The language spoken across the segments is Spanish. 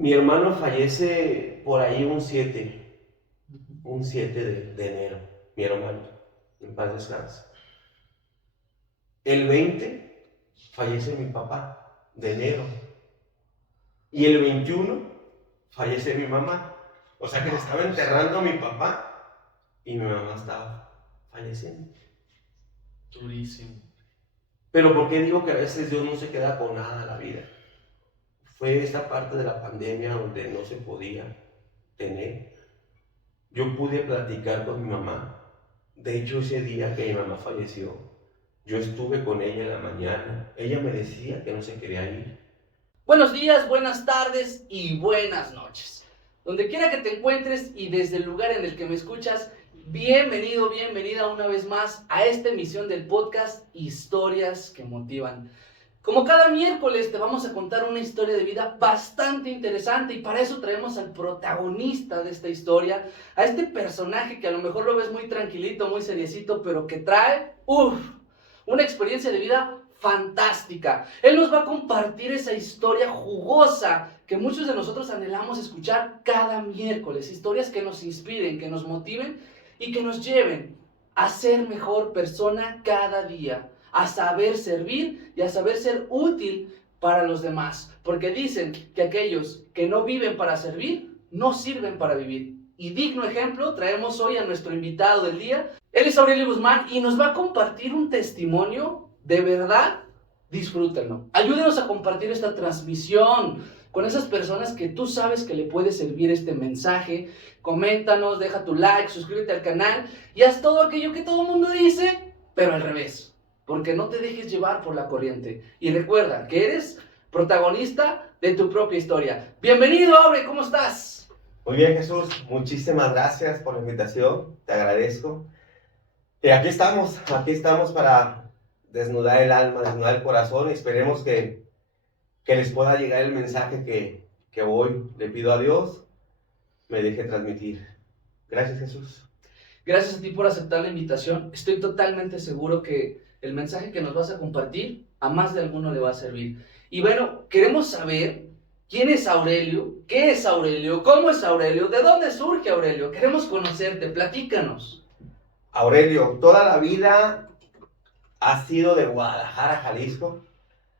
Mi hermano fallece por ahí un 7 de enero, mi hermano, en paz descanse. El 20 fallece mi papá, de enero. Y el 21 fallece mi mamá. O sea que le estaba enterrando a mi papá y mi mamá estaba falleciendo. Durísimo. Pero ¿por qué digo que a veces Dios no se queda con nada en la vida? Fue esta parte de la pandemia donde no se podía tener. Yo pude platicar con mi mamá. De hecho, ese día que mi mamá falleció, yo estuve con ella en la mañana. Ella me decía que no se quería ir. Buenos días, buenas tardes y buenas noches. Donde quiera que te encuentres y desde el lugar en el que me escuchas, bienvenido, bienvenida una vez más a esta emisión del podcast Historias que Motivan. Como cada miércoles te vamos a contar una historia de vida bastante interesante y para eso traemos al protagonista de esta historia, a este personaje que a lo mejor lo ves muy tranquilito, muy seriecito, pero que trae, una experiencia de vida fantástica. Él nos va a compartir esa historia jugosa que muchos de nosotros anhelamos escuchar cada miércoles. Historias que nos inspiren, que nos motiven y que nos lleven a ser mejor persona cada día, a saber servir y a saber ser útil para los demás. Porque dicen que aquellos que no viven para servir, no sirven para vivir. Y digno ejemplo traemos hoy a nuestro invitado del día. Él es Aurelio Guzmán y nos va a compartir un testimonio de verdad. Disfrútenlo. Ayúdenos a compartir esta transmisión con esas personas que tú sabes que le puede servir este mensaje. Coméntanos, deja tu like, suscríbete al canal y haz todo aquello que todo el mundo dice, pero al revés. Porque no te dejes llevar por la corriente. Y recuerda que eres protagonista de tu propia historia. Bienvenido, Aure, ¿cómo estás? Muy bien, Jesús, muchísimas gracias por la invitación, te agradezco. Y aquí estamos para desnudar el alma, desnudar el corazón y esperemos que les pueda llegar el mensaje que hoy le pido a Dios me deje transmitir. Gracias, Jesús. Gracias a ti por aceptar la invitación. Estoy totalmente seguro que el mensaje que nos vas a compartir a más de alguno le va a servir. Y bueno, queremos saber quién es Aurelio, qué es Aurelio, cómo es Aurelio, de dónde surge Aurelio. Queremos conocerte, platícanos. Aurelio, toda la vida ha sido de Guadalajara, Jalisco.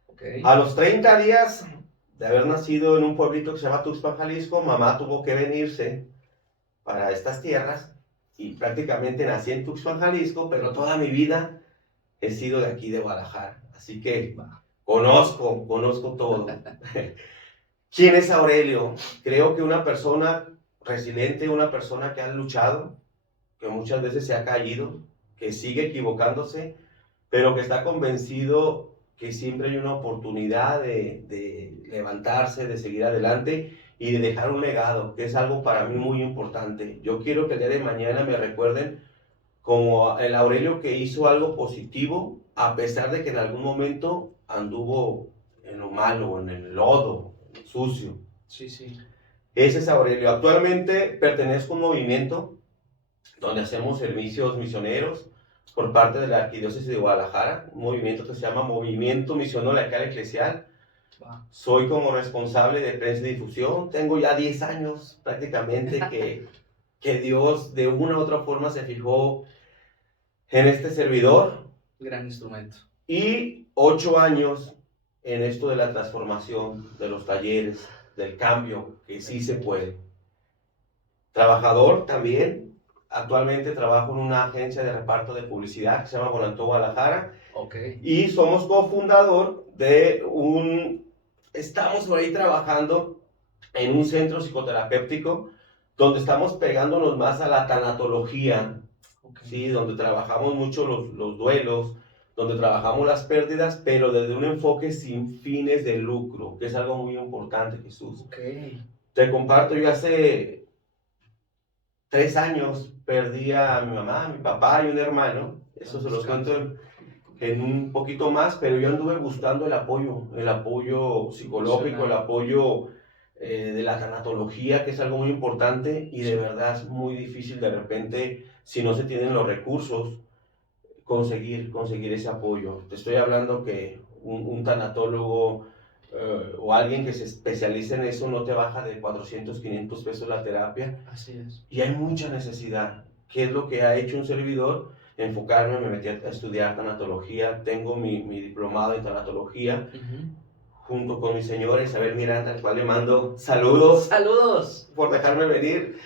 Okay. A los 30 días de haber nacido en un pueblito que se llama Tuxpan, Jalisco, mamá tuvo que venirse para estas tierras y prácticamente nací en Tuxpan, Jalisco, pero toda mi vida he sido de aquí de Guadalajara. Así que conozco todo. ¿Quién es Aurelio? Creo que una persona resiliente, una persona que ha luchado, que muchas veces se ha caído, que sigue equivocándose, pero que está convencido que siempre hay una oportunidad de levantarse, de seguir adelante y de dejar un legado, que es algo para mí muy importante. Yo quiero que el día de mañana me recuerden como el Aurelio que hizo algo positivo, a pesar de que en algún momento anduvo en lo malo, en el lodo, sucio. Sí. Ese es Aurelio. Actualmente pertenezco a un movimiento donde hacemos servicios misioneros por parte de la Arquidiócesis de Guadalajara, un movimiento que se llama Movimiento Misionero Local Eclesial. Soy como responsable de prensa y difusión, tengo ya 10 años prácticamente que Dios de una u otra forma se fijó en este servidor. Gran instrumento. Y 8 años en esto de la transformación, de los talleres, del cambio, que sí se puede. Trabajador también. Actualmente trabajo en una agencia de reparto de publicidad que se llama Volantó Guadalajara. Okay. Y somos cofundador de estamos por ahí trabajando en un centro psicoterapéutico donde estamos pegándonos más a la tanatología, okay. ¿Sí? Donde trabajamos mucho los duelos, donde trabajamos las pérdidas, pero desde un enfoque sin fines de lucro, que es algo muy importante, Jesús. Okay. Te comparto, yo hace 3 años perdí a mi mamá, a mi papá y un hermano. Eso se los cuento en un poquito más, pero yo anduve buscando el apoyo psicológico, el apoyo de la tanatología, que es algo muy importante y de verdad es muy difícil de repente, si no se tienen los recursos, conseguir ese apoyo. Te estoy hablando que un tanatólogo o alguien que se especialice en eso no te baja de 400, 500 pesos la terapia. Así es. Y hay mucha necesidad. ¿Qué es lo que ha hecho un servidor? Enfocarme, me metí a estudiar tanatología, tengo mi diplomado en tanatología, junto con mi señora Isabel Miranda, al cual le mando saludos. ¡Saludos! Por dejarme venir.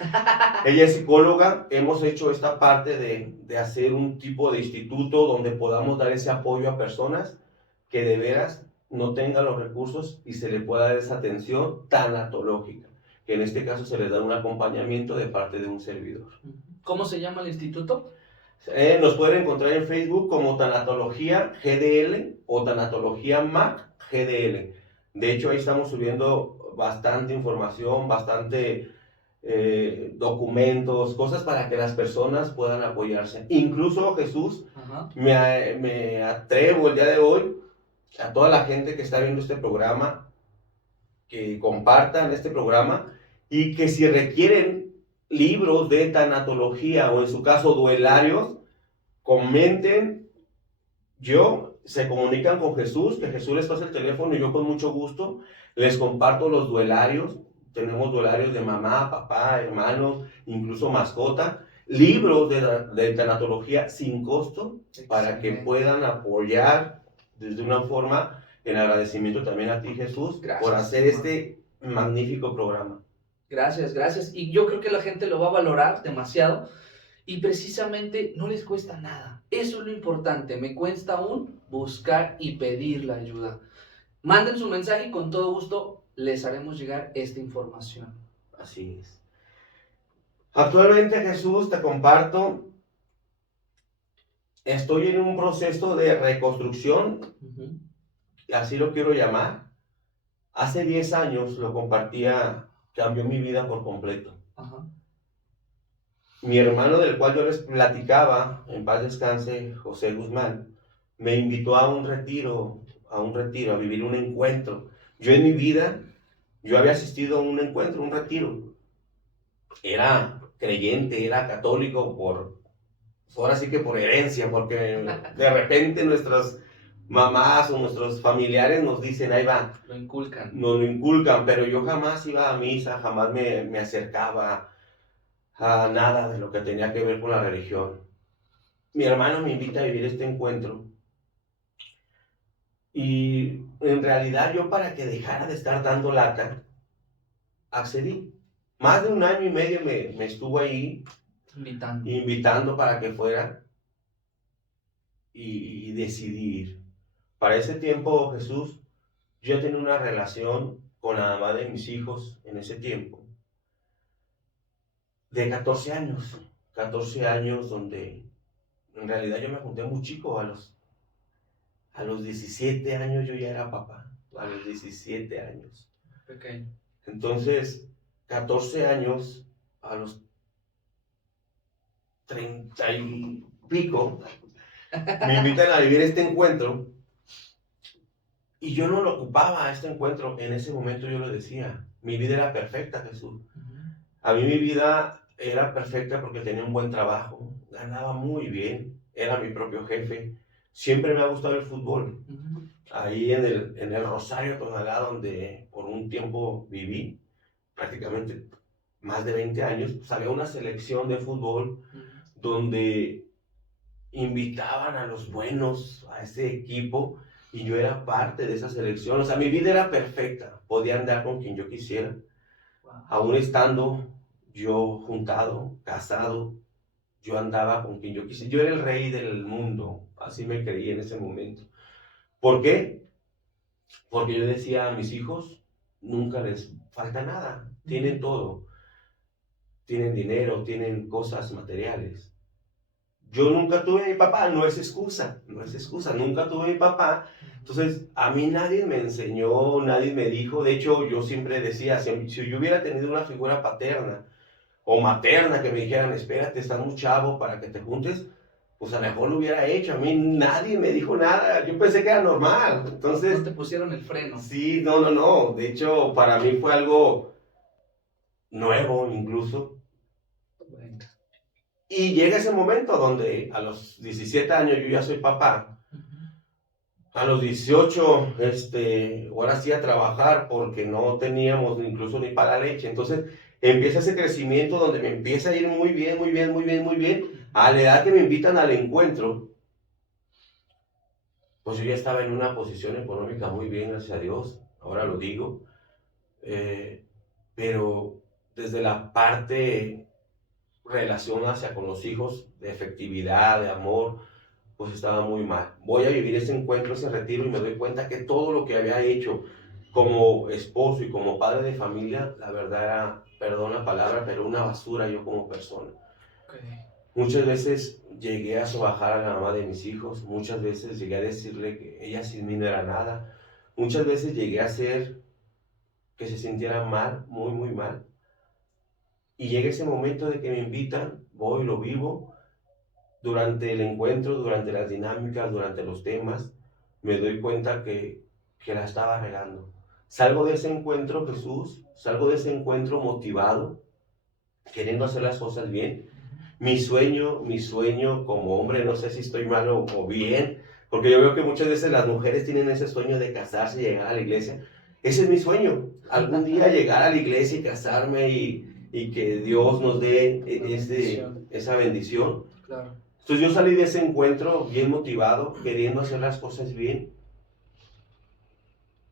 Ella es psicóloga. Hemos hecho esta parte de hacer un tipo de instituto donde podamos dar ese apoyo a personas que de veras no tengan los recursos y se le pueda dar esa atención tanatológica, que en este caso se les da un acompañamiento de parte de un servidor. ¿Cómo se llama el instituto? Nos pueden encontrar en Facebook como Tanatología GDL o Tanatología MAC GDL. De hecho, ahí estamos subiendo bastante información, bastante documentos, cosas para que las personas puedan apoyarse. Incluso Jesús, me atrevo el día de hoy a toda la gente que está viendo este programa, que compartan este programa y que si requieren libros de tanatología o en su caso duelarios, comenten. Se comunican con Jesús, que Jesús les pasa el teléfono y yo con mucho gusto les comparto los duelarios. Tenemos duelarios de mamá, papá, hermanos, incluso mascota, libros de tanatología sin costo. Excelente. Para que puedan apoyar desde una forma en agradecimiento también a ti, Jesús. Gracias, por hacer este magnífico programa. Gracias. Y yo creo que la gente lo va a valorar demasiado y precisamente no les cuesta nada. Eso es lo importante. Me cuesta aún buscar y pedir la ayuda. Manden su mensaje y con todo gusto les haremos llegar esta información. Así es. Actualmente, Jesús, te comparto, estoy en un proceso de reconstrucción, así lo quiero llamar. Hace 10 años lo compartía, cambió mi vida por completo. Mi hermano, del cual yo les platicaba, en paz descanse, José Guzmán, me invitó a un retiro, a vivir un encuentro. Yo en mi vida, yo había asistido a un encuentro, un retiro. Era creyente, era católico ahora sí que por herencia, porque de repente nuestras mamás o nuestros familiares nos dicen, ahí va. Lo inculcan. Nos lo inculcan, pero yo jamás iba a misa, jamás me acercaba a nada de lo que tenía que ver con la religión. Mi hermano me invita a vivir este encuentro. Y en realidad yo, para que dejara de estar dando lata, accedí. Más de 1 año y medio me estuvo ahí invitando para que fuera y decidí ir. Para ese tiempo, Jesús, yo tenía una relación con la mamá de mis hijos en ese tiempo, de 14 años. 14 años donde en realidad yo me junté muy chico, a los 17 años yo ya era papá, a los 17 años. Pequeño. Entonces, 14 años, a los 30 y pico, me invitan a vivir este encuentro y yo no lo ocupaba, este encuentro. En ese momento yo lo decía, mi vida era perfecta, Jesús. A mí mi vida era perfecta porque tenía un buen trabajo, ganaba muy bien, era mi propio jefe. Siempre me ha gustado el fútbol. Ahí en el Rosario Tonalá, donde por un tiempo viví, prácticamente más de 20 años, pues había una selección de fútbol donde invitaban a los buenos a ese equipo y yo era parte de esa selección. O sea, mi vida era perfecta, podía andar con quien yo quisiera, aún estando yo juntado, casado, yo andaba con quien yo quisiera. Yo era el rey del mundo, así me creí en ese momento. ¿Por qué? Porque yo decía a mis hijos, nunca les falta nada, tienen todo, tienen dinero, tienen cosas materiales. Yo nunca tuve a mi papá, no es excusa, nunca tuve a mi papá. Entonces, a mí nadie me enseñó, nadie me dijo. De hecho, yo siempre decía, si yo hubiera tenido una figura paterna o materna que me dijeran, espérate, estás muy chavo para que te juntes, pues a lo mejor lo hubiera hecho. A mí nadie me dijo nada, yo pensé que era normal. Entonces, no te pusieron el freno. Sí, no. De hecho, para mí fue algo nuevo incluso. Venga. Y llega ese momento donde a los 17 años yo ya soy papá. A los 18, ahora sí a trabajar porque no teníamos incluso ni para la leche. Entonces empieza ese crecimiento donde me empieza a ir muy bien, muy bien, muy bien, muy bien. A la edad que me invitan al encuentro, pues yo ya estaba en una posición económica muy bien, gracias a Dios. Ahora lo digo. Eh, pero desde la parte relación hacia con los hijos, de efectividad, de amor, pues estaba muy mal. Voy a vivir ese encuentro, ese retiro y me doy cuenta que todo lo que había hecho como esposo y como padre de familia, la verdad era, perdón la palabra, pero una basura yo como persona. Okay. Muchas veces llegué a sobajar a la mamá de mis hijos, muchas veces llegué a decirle que ella sin mí no era nada, muchas veces llegué a hacer que se sintiera mal, muy, muy mal. Y llega ese momento de que me invitan, voy, lo vivo. Durante el encuentro, durante las dinámicas, durante los temas, me doy cuenta que la estaba regando. Salgo de ese encuentro, Jesús, salgo de ese encuentro motivado, queriendo hacer las cosas bien. Mi sueño como hombre, no sé si estoy mal o bien, porque yo veo que muchas veces las mujeres tienen ese sueño de casarse y llegar a la iglesia. Ese es mi sueño, algún día llegar a la iglesia y casarme y que Dios nos dé esa bendición. Claro. Entonces yo salí de ese encuentro bien motivado, queriendo hacer las cosas bien,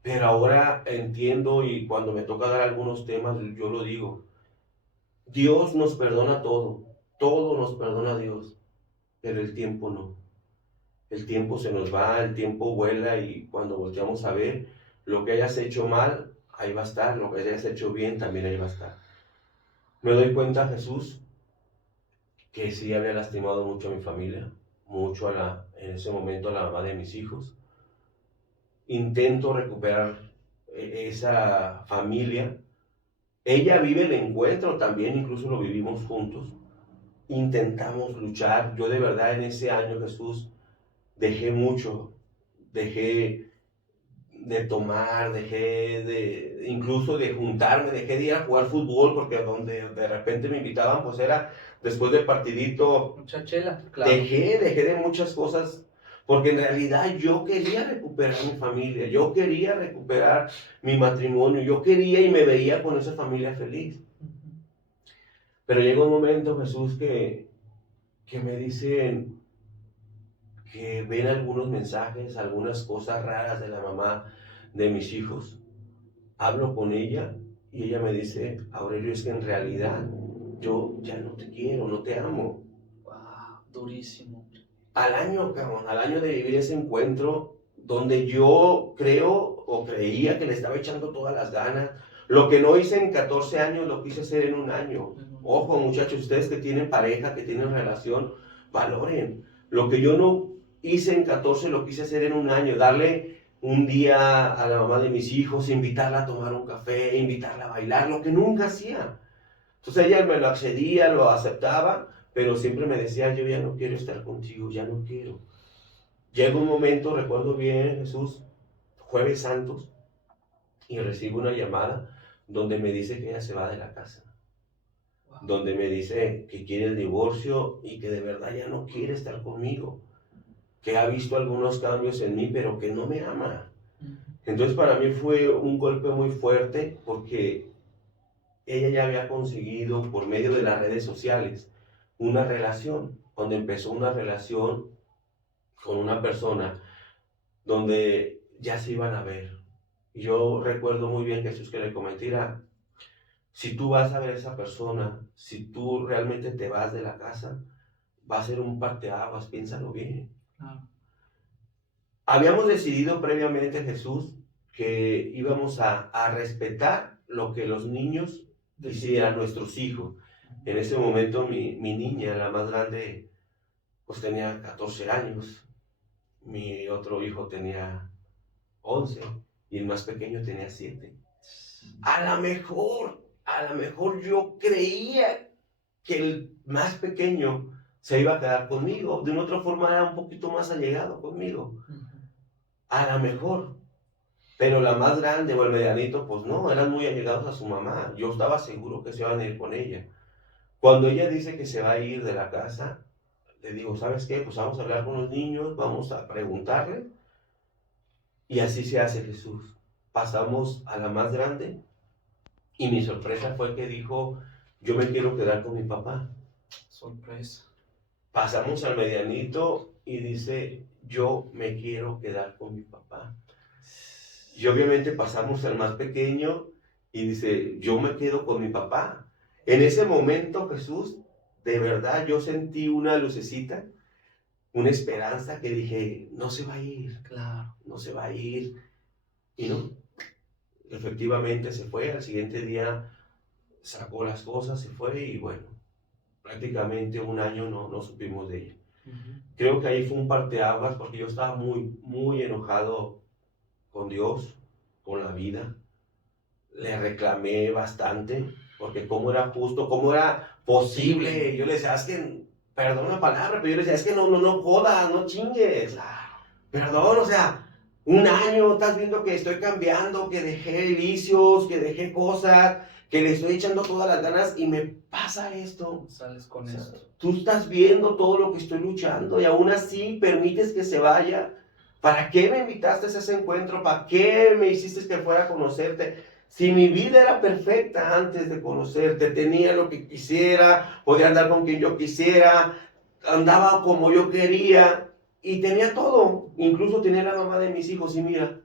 pero ahora entiendo y cuando me toca dar algunos temas, yo lo digo, Dios nos perdona todo, todo nos perdona Dios, pero el tiempo no. El tiempo se nos va, el tiempo vuela y cuando volteamos a ver lo que hayas hecho mal, ahí va a estar, lo que hayas hecho bien, también ahí va a estar. Me doy cuenta, Jesús, que sí había lastimado mucho a mi familia, mucho en ese momento a la mamá de mis hijos. Intento recuperar esa familia. Ella vive el encuentro también, incluso lo vivimos juntos. Intentamos luchar. Yo de verdad en ese año, Jesús, dejé mucho. Dejé de tomar, dejé de, incluso de juntarme, dejé de ir a jugar fútbol porque donde de repente me invitaban, pues era después del partidito. Mucha chela, claro. Dejé de muchas cosas porque en realidad yo quería recuperar mi familia, yo quería recuperar mi matrimonio, yo quería y me veía con esa familia feliz. Pero llega un momento, Jesús, que me dicen que ven algunos mensajes, algunas cosas raras de la mamá de mis hijos. Hablo con ella y ella me dice, Aurelio, es que en realidad yo ya no te quiero, no te amo. Wow, durísimo. Al año, cabrón, al año de vivir ese encuentro, donde yo creo o creía que le estaba echando todas las ganas, lo que no hice en 14 años lo quise hacer en un año. Ojo, muchachos, ustedes que tienen pareja, que tienen relación, valoren. Lo que yo no hice en 14 lo quise hacer en un año, darle un día a la mamá de mis hijos, invitarla a tomar un café, invitarla a bailar, lo que nunca hacía. Entonces ella me lo accedía, lo aceptaba, pero siempre me decía, yo ya no quiero estar contigo, ya no quiero. Llega un momento, recuerdo bien, Jesús, Jueves Santos, y recibo una llamada donde me dice que ella se va de la casa, donde me dice que quiere el divorcio y que de verdad ya no quiere estar conmigo, que ha visto algunos cambios en mí, pero que no me ama. Entonces para mí fue un golpe muy fuerte porque ella ya había conseguido por medio de las redes sociales una relación, donde empezó una relación con una persona donde ya se iban a ver. Y yo recuerdo muy bien, Jesús, que le comenté, "Mira, si tú vas a ver a esa persona, si tú realmente te vas de la casa, va a ser un parteaguas, piénsalo bien". Habíamos decidido previamente, Jesús, que íbamos a respetar lo que los niños hicieran, nuestros hijos. En ese momento mi niña, la más grande, pues tenía 14 años, mi otro hijo tenía 11 y el más pequeño tenía 7. A lo mejor yo creía que el más pequeño se iba a quedar conmigo, de una otra forma era un poquito más allegado conmigo, a lo mejor, pero la más grande o el medianito, pues no, eran muy allegados a su mamá, yo estaba seguro que se iban a ir con ella. Cuando ella dice que se va a ir de la casa, le digo, ¿sabes qué? Pues vamos a hablar con los niños, vamos a preguntarles Y así se hace Jesús. Pasamos a la más grande y mi sorpresa fue que dijo, yo me quiero quedar con mi papá. Sorpresa. Pasamos al medianito y dice, yo me quiero quedar con mi papá. Y obviamente pasamos al más pequeño y dice, yo me quedo con mi papá. En ese momento, Jesús, de verdad yo sentí una lucecita, una esperanza que dije, no se va a ir, Claro. no se va a ir. Y no, efectivamente se fue. Al siguiente día sacó las cosas, se fue y bueno, prácticamente un año no supimos de ella. Creo que ahí fue un parteaguas porque yo estaba muy enojado con Dios, con la vida. Le reclamé bastante porque cómo era justo, cómo era posible. Yo le decía, es que, perdón la palabra, pero yo le decía, es que no jodas, no chingues. Claro. Perdón, o sea, un año estás viendo que estoy cambiando, que dejé vicios, que dejé cosas, que le estoy echando todas las ganas y me pasa esto. Sales con O sea, esto. tú estás viendo todo lo que estoy luchando y aún así permites que se vaya. ¿Para qué me invitaste a ese encuentro? ¿Para qué me hiciste que fuera a conocerte? Si mi vida era perfecta antes de conocerte, tenía lo que quisiera, podía andar con quien yo quisiera, andaba como yo quería y tenía todo, incluso tenía la mamá de mis hijos. Y mira,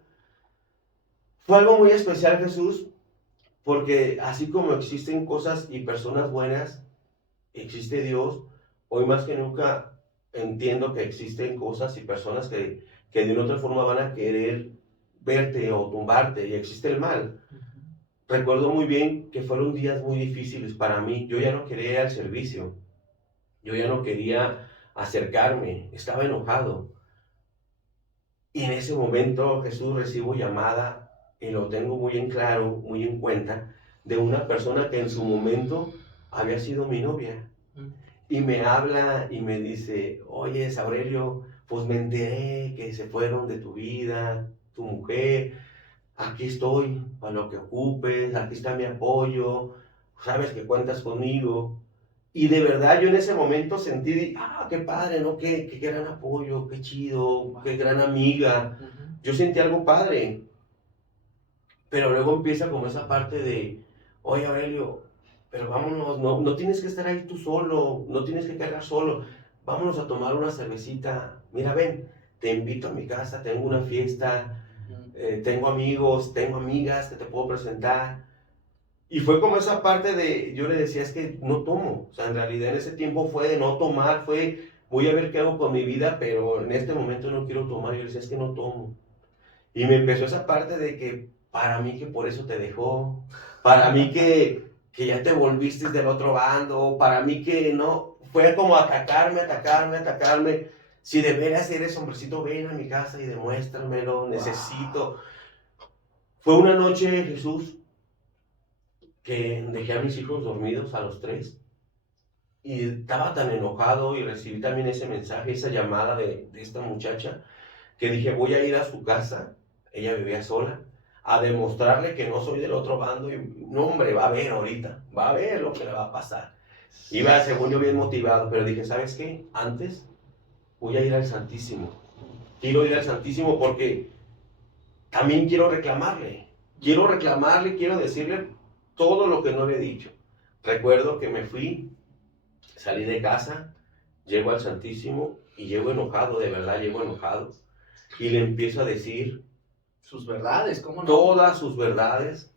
fue algo muy especial, Jesús, porque así como existen cosas y personas buenas, existe Dios. Hoy más que nunca entiendo que existen cosas y personas que de una otra forma van a querer verte o tumbarte y existe el mal. Recuerdo muy bien que fueron días muy difíciles para mí. Yo ya no quería ir al servicio. Yo ya no quería acercarme. Estaba enojado. Y en ese momento, Jesús, recibo llamada y lo tengo muy en claro, muy en cuenta, de una persona que en su momento había sido mi novia. Y me habla y me dice, oye, Aurelio, pues me enteré que se fueron de tu vida, tu mujer. Aquí estoy para lo que ocupes, aquí está mi apoyo, sabes que cuentas conmigo. Y de verdad yo en ese momento sentí, qué padre, ¿no? Qué gran apoyo, qué chido, qué gran amiga. Yo sentí algo padre. Pero luego empieza como esa parte de, oye Aurelio, pero vámonos, no tienes que estar ahí tú solo, no tienes que cargar solo, vámonos a tomar una cervecita. Mira, ven, te invito a mi casa, tengo una fiesta, tengo amigos, tengo amigas que te puedo presentar. Y fue como esa parte de, yo le decía, es que no tomo. O sea, en realidad en ese tiempo fue de no tomar, fue, voy a ver qué hago con mi vida, pero en este momento no quiero tomar. Yo le decía, es que no tomo. Y me empezó esa parte de que para mí que por eso te dejó, para mí que ya te volviste del otro bando, para mí que no, fue como atacarme. Si de veras eres hombrecito, ven a mi casa y demuéstramelo, necesito. Fue una noche, Jesús, que dejé a mis hijos dormidos a los 3 y estaba tan enojado y recibí también ese mensaje, esa llamada de esta muchacha, que dije, voy a ir a su casa, ella vivía sola, a demostrarle que no soy del otro bando y no, hombre, va a ver ahorita, va a ver lo que le va a pasar. Iba, según yo, bien motivado, pero dije, ¿sabes qué? Antes voy a ir al Santísimo. Quiero ir al Santísimo porque también quiero reclamarle, quiero decirle todo lo que no le he dicho. Recuerdo que me fui, salí de casa, llego al Santísimo y llego enojado, de verdad llego enojado. Y le empiezo a decir sus verdades, ¿cómo no? Todas sus verdades.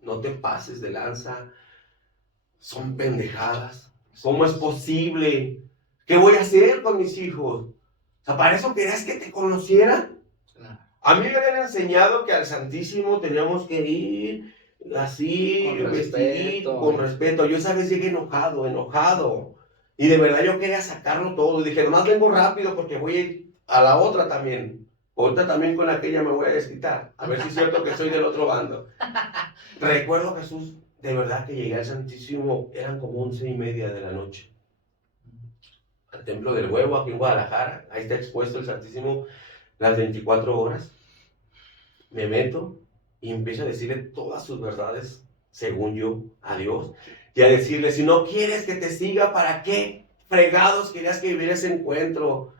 No te pases de lanza, son pendejadas. ¿Cómo es posible? ¿Qué voy a hacer con mis hijos? O sea, ¿para eso querías que te conociera? A mí me habían enseñado que al Santísimo teníamos que ir así, vestido, con respeto. Yo esa vez llegué enojado. Y de verdad yo quería sacarlo todo. Dije, nomás vengo rápido porque voy a ir a la otra también. Ahorita también con aquella me voy a desquitar. A ver si es cierto que soy del otro bando. Recuerdo, Jesús, de verdad que llegué al Santísimo, eran como 11:30 de la noche. Al Templo del Huevo, aquí en Guadalajara. Ahí está expuesto el Santísimo las 24 horas. Me meto y empiezo a decirle todas sus verdades, según yo, a Dios. Y a decirle, si no quieres que te siga, ¿para qué fregados querías que viviera ese encuentro?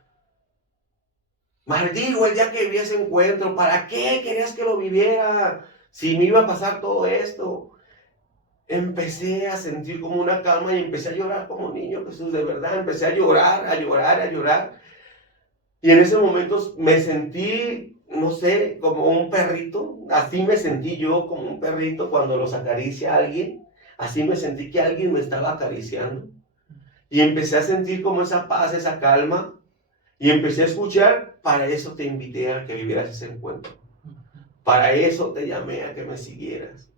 Maldigo el día que viví ese encuentro. ¿Para qué querías que lo viviera? Si me iba a pasar todo esto. Empecé a sentir como una calma y empecé a llorar como niño, Jesús, de verdad. Empecé a llorar, a llorar, a llorar. Y en ese momento me sentí, no sé, como un perrito. Así me sentí yo, como un perrito cuando los acaricia a alguien. Así me sentí que alguien me estaba acariciando. Y empecé a sentir como esa paz, esa calma. Y empecé a escuchar, para eso te invité a que vivieras ese encuentro. Para eso te llamé a que me siguieras.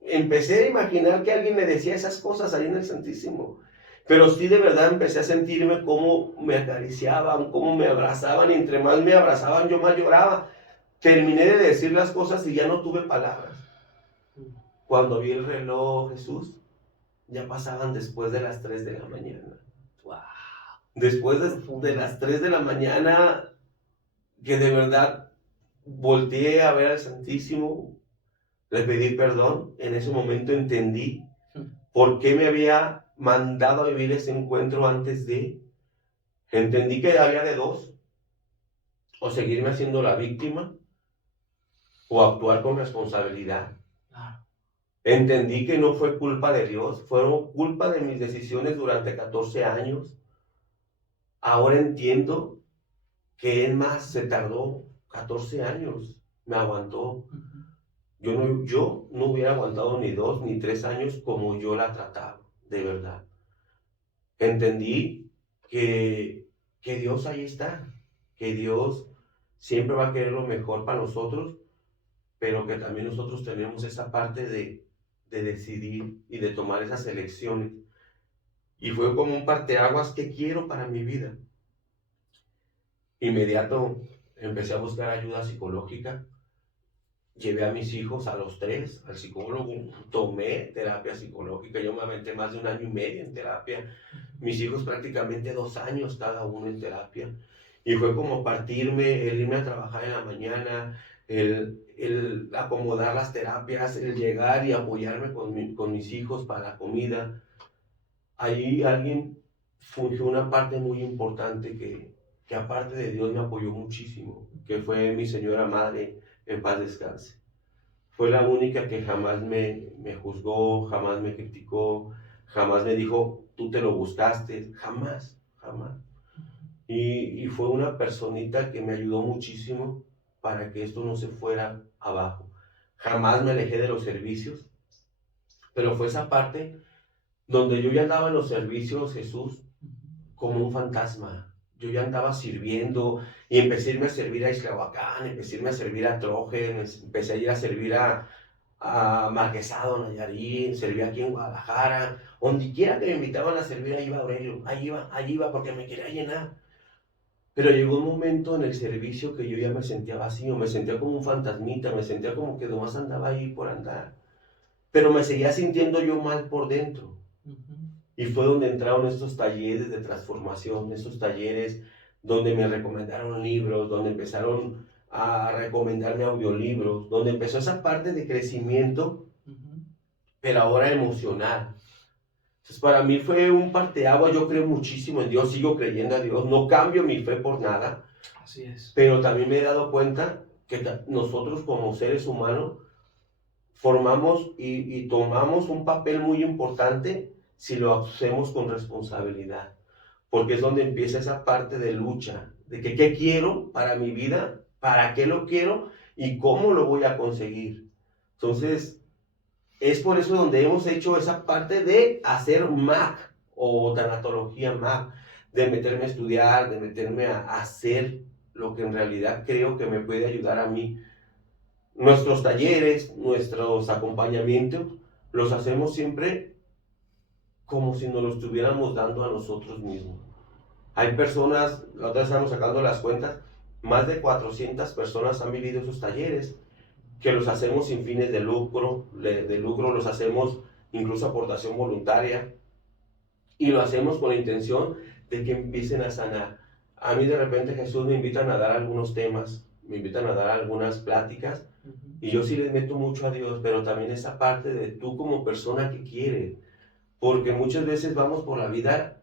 Empecé a imaginar que alguien me decía esas cosas ahí en el Santísimo. Pero sí, de verdad empecé a sentirme cómo me acariciaban, cómo me abrazaban. Y entre más me abrazaban, yo más lloraba. Terminé de decir las cosas y ya no tuve palabras. Cuando vi el reloj, Jesús, ya pasaban después de las 3 de la mañana. Wow. Después de las 3 de la mañana, que de verdad volteé a ver al Santísimo, le pedí perdón. En ese momento entendí por qué me había mandado a vivir ese encuentro antes de. Entendí que había de dos: o seguirme haciendo la víctima o actuar con responsabilidad. Entendí que no fue culpa de Dios, fueron culpa de mis decisiones durante 14 años. Ahora entiendo que es más, se tardó 14 años, me aguantó. Yo no hubiera aguantado ni 2 ni 3 años como yo la trataba, de verdad. Entendí que Dios ahí está, que Dios siempre va a querer lo mejor para nosotros, pero que también nosotros tenemos esa parte de decidir y de tomar esas elecciones. Y fue como un parteaguas que quiero para mi vida. Inmediato empecé a buscar ayuda psicológica. Llevé a mis hijos a los 3 al psicólogo, tomé terapia psicológica. Yo me aventé más de 1 año y medio en terapia. Mis hijos prácticamente 2 años cada uno en terapia. Y fue como partirme, el irme a trabajar en la mañana, el acomodar las terapias, el llegar y apoyarme con mis hijos para la comida. Ahí alguien fungió una parte muy importante que aparte de Dios me apoyó muchísimo, que fue mi señora madre, en paz descanse. Fue la única que jamás me juzgó, jamás me criticó, jamás me dijo, tú te lo buscaste, jamás, jamás. Y fue una personita que me ayudó muchísimo para que esto no se fuera abajo. Jamás me alejé de los servicios, pero fue esa parte donde yo ya andaba en los servicios, Jesús, como un fantasma. Yo ya andaba sirviendo y empecé a irme a servir a Islahuacán, empecé a irme a servir a Trojen, empecé a ir a servir a Marquesado, Nayarit, serví aquí en Guadalajara. Donde quiera que me invitaban a servir, ahí iba Aurelio, ahí iba porque me quería llenar. Pero llegó un momento en el servicio que yo ya me sentía vacío, me sentía como un fantasmita, me sentía como que nomás andaba ahí por andar. Pero me seguía sintiendo yo mal por dentro. Y fue donde entraron estos talleres de transformación, estos talleres donde me recomendaron libros, donde empezaron a recomendarme audiolibros, donde empezó esa parte de crecimiento, pero ahora emocional. Entonces para mí fue un parteaguas. Yo creo muchísimo en Dios, sigo creyendo a Dios, no cambio mi fe por nada. Así es. Pero también me he dado cuenta que nosotros como seres humanos formamos y tomamos un papel muy importante si lo hacemos con responsabilidad, porque es donde empieza esa parte de lucha, de que qué quiero para mi vida, para qué lo quiero y cómo lo voy a conseguir. Entonces, es por eso donde hemos hecho esa parte de hacer MAC o tanatología MAC, de meterme a estudiar, de meterme a hacer lo que en realidad creo que me puede ayudar a mí. Nuestros talleres, nuestros acompañamientos, los hacemos siempre como si nos lo estuviéramos dando a nosotros mismos. Hay personas, la otra vez estamos sacando las cuentas, más de 400 personas han vivido esos talleres, que los hacemos sin fines de lucro, los hacemos incluso aportación voluntaria, y lo hacemos con la intención de que empiecen a sanar. A mí de repente Jesús me invitan a dar algunos temas, me invitan a dar algunas pláticas, y yo sí les meto mucho a Dios, pero también esa parte de tú como persona que quieres, porque muchas veces vamos por la vida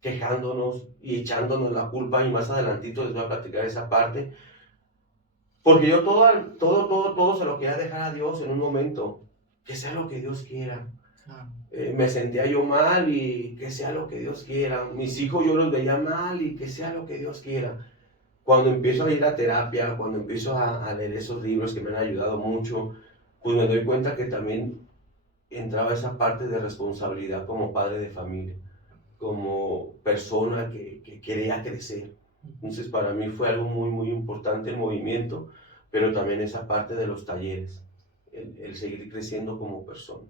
quejándonos y echándonos la culpa, y más adelantito les voy a platicar esa parte, porque yo todo se lo quería dejar a Dios en un momento, que sea lo que Dios quiera. Me sentía yo mal y que sea lo que Dios quiera. Mis hijos yo los veía mal y que sea lo que Dios quiera. Cuando empiezo a ir a terapia, cuando empiezo a leer esos libros que me han ayudado mucho, pues me doy cuenta que también entraba esa parte de responsabilidad como padre de familia, como persona que quería crecer. Entonces para mí fue algo muy, muy importante el movimiento, pero también esa parte de los talleres, el seguir creciendo como persona.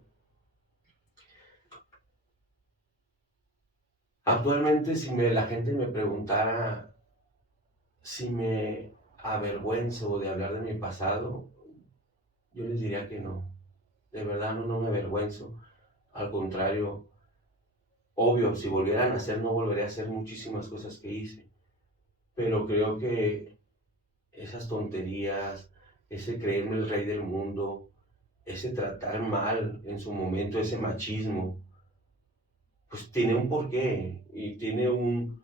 Actualmente, si la gente me preguntara si me avergüenzo de hablar de mi pasado, yo les diría que no. De verdad no me avergüenzo. Al contrario, obvio, si volviera a nacer no volveré a hacer muchísimas cosas que hice. Pero creo que esas tonterías, ese creerme el rey del mundo, ese tratar mal en su momento, ese machismo, pues tiene un porqué y tiene un,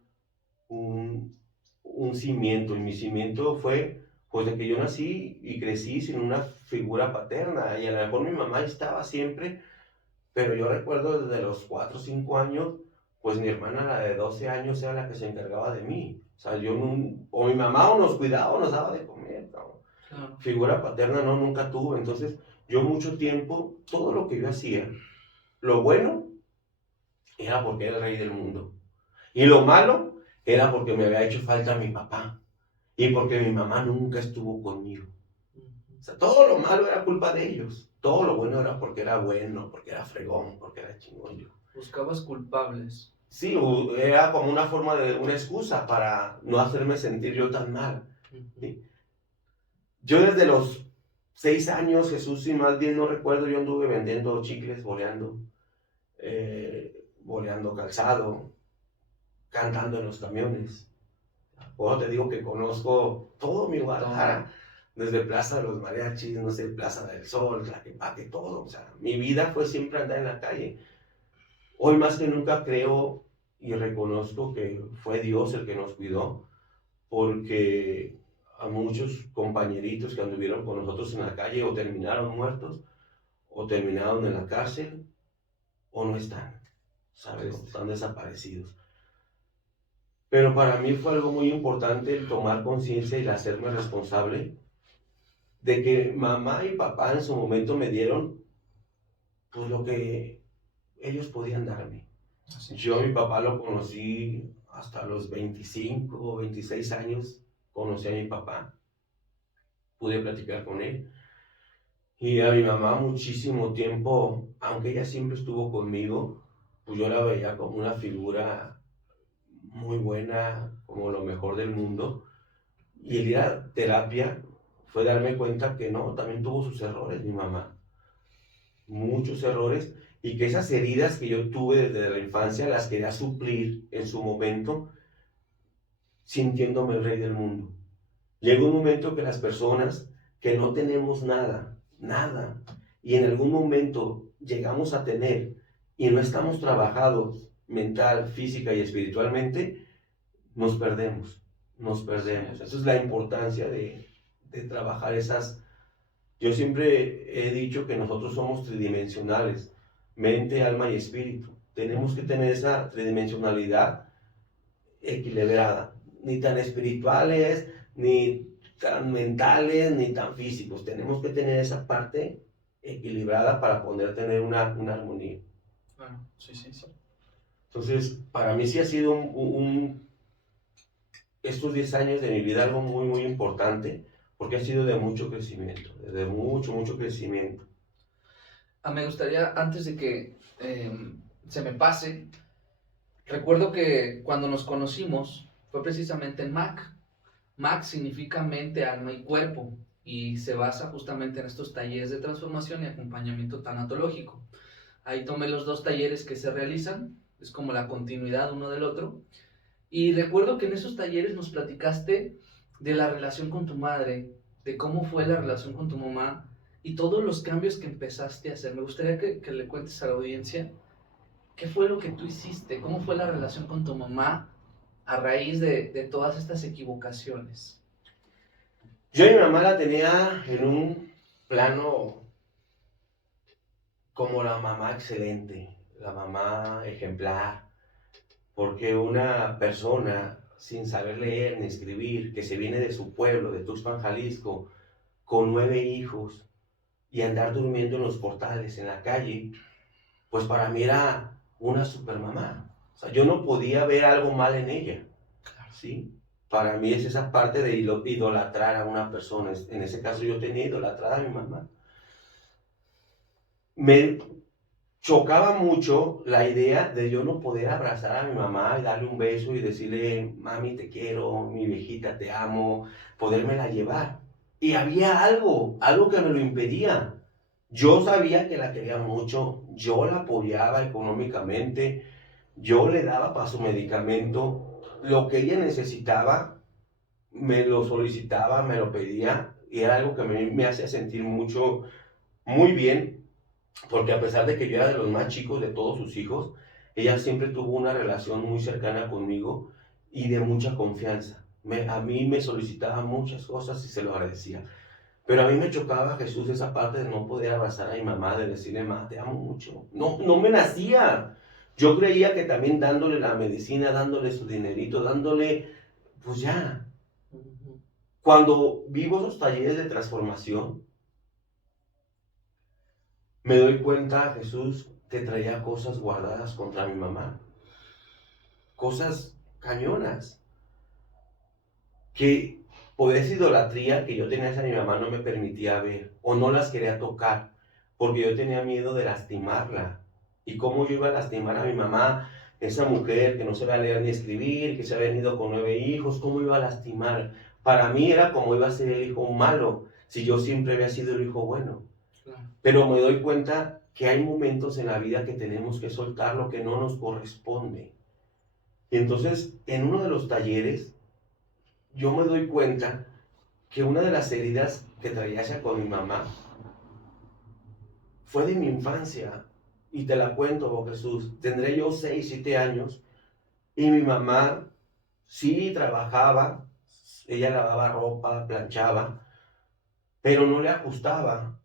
un cimiento. Y mi cimiento fue pues de que yo nací y crecí sin una figura paterna. Y a lo mejor mi mamá estaba siempre, pero yo recuerdo desde los 4 o 5 años, pues mi hermana, la de 12 años, era la que se encargaba de mí. O sea, yo o mi mamá o nos cuidaba o nos daba de comer. Claro. Figura paterna no, nunca tuve. Entonces, yo mucho tiempo, todo lo que yo hacía, lo bueno, era porque era el rey del mundo. Y lo malo, era porque me había hecho falta mi papá. Y porque mi mamá nunca estuvo conmigo. O sea, todo lo malo era culpa de ellos. Todo lo bueno era porque era bueno, porque era fregón, porque era chingón yo. Buscabas culpables. Sí, era como una forma de, una excusa para no hacerme sentir yo tan mal. ¿Sí? Yo desde los 6 años, Jesús, si más bien no recuerdo, yo anduve vendiendo chicles, boleando calzado, cantando en los camiones. Bueno, te digo que conozco todo mi Guadalajara, desde Plaza de los Mariachis, no sé, Plaza del Sol, Tlaquepaque, todo. O sea, mi vida fue siempre andar en la calle. Hoy más que nunca creo y reconozco que fue Dios el que nos cuidó, porque a muchos compañeritos que anduvieron con nosotros en la calle o terminaron muertos, o terminaron en la cárcel, o no están, ¿sabes? Están desaparecidos. Pero para mí fue algo muy importante el tomar conciencia y el hacerme responsable de que mamá y papá en su momento me dieron pues lo que ellos podían darme. Yo a mi papá lo conocí hasta los 25 o 26 años, conocí a mi papá, pude platicar con él. Y a mi mamá muchísimo tiempo, aunque ella siempre estuvo conmigo, pues yo la veía como una figura muy buena, como lo mejor del mundo. Y el ir a terapia fue darme cuenta que no, también tuvo sus errores mi mamá. Muchos errores, y que esas heridas que yo tuve desde la infancia las quería suplir en su momento, sintiéndome el rey del mundo. Llega un momento que las personas que no tenemos nada, y en algún momento llegamos a tener y no estamos trabajados mental, física y espiritualmente, nos perdemos. Esa es la importancia de trabajar esas. Yo siempre he dicho que nosotros somos tridimensionales, mente, alma y espíritu. Tenemos que tener esa tridimensionalidad equilibrada, ni tan espirituales, ni tan mentales, ni tan físicos. Tenemos que tener esa parte equilibrada para poder tener una armonía. Bueno, sí. Entonces, para mí sí ha sido estos 10 años de mi vida algo muy, muy importante, porque ha sido de mucho crecimiento, de mucho crecimiento. Me gustaría, antes de que se me pase, recuerdo que cuando nos conocimos fue precisamente en MAC. MAC significa mente, alma y cuerpo, y se basa justamente en estos talleres de transformación y acompañamiento tanatológico. Ahí tomé los 2 talleres que se realizan, es como la continuidad uno del otro. Y recuerdo que en esos talleres nos platicaste de la relación con tu madre, de cómo fue la relación con tu mamá y todos los cambios que empezaste a hacer. Me gustaría que le cuentes a la audiencia ¿qué fue lo que tú hiciste? ¿Cómo fue la relación con tu mamá a raíz de todas estas equivocaciones? Yo y mi mamá la tenía en un plano como la mamá excelente, la mamá ejemplar, porque una persona sin saber leer ni escribir, que se viene de su pueblo, de Tuxpan, Jalisco, con 9 hijos, y andar durmiendo en los portales, en la calle, pues para mí era una super mamá. O sea, yo no podía ver algo mal en ella, ¿sí? Para mí es esa parte de idolatrar a una persona. En ese caso yo tenía idolatrada a mi mamá. Me chocaba mucho la idea de yo no poder abrazar a mi mamá y darle un beso y decirle, mami, te quiero, mi viejita, te amo, podérmela llevar. Y había algo que me lo impedía. Yo sabía que la quería mucho, yo la apoyaba económicamente, yo le daba para su medicamento, lo que ella necesitaba, me lo solicitaba, me lo pedía, y era algo que me hacía sentir mucho, muy bien, porque a pesar de que yo era de los más chicos de todos sus hijos, ella siempre tuvo una relación muy cercana conmigo y de mucha confianza. A mí me solicitaba muchas cosas y se lo agradecía. Pero a mí me chocaba, Jesús, esa parte de no poder abrazar a mi mamá, de decirle, mamá, te amo mucho. No, no me nacía. Yo creía que también dándole la medicina, dándole su dinerito, dándole, pues ya. Cuando vivo esos talleres de transformación, me doy cuenta, Jesús, que traía cosas guardadas contra mi mamá. Cosas cañonas. Que por esa idolatría que yo tenía hacia mi mamá no me permitía ver o no las quería tocar porque yo tenía miedo de lastimarla. ¿Y cómo yo iba a lastimar a mi mamá, esa mujer que no sabía leer ni escribir, que se había venido con 9 hijos? ¿Cómo iba a lastimar? Para mí era como iba a ser el hijo malo si yo siempre había sido el hijo bueno. Pero me doy cuenta que hay momentos en la vida que tenemos que soltar lo que no nos corresponde. Y entonces, en uno de los talleres, yo me doy cuenta que una de las heridas que traía hacia con mi mamá fue de mi infancia. Y te la cuento, oh Jesús. Tendré yo 6, 7 años. Y mi mamá sí trabajaba. Ella lavaba ropa, planchaba. Pero no le ajustaba.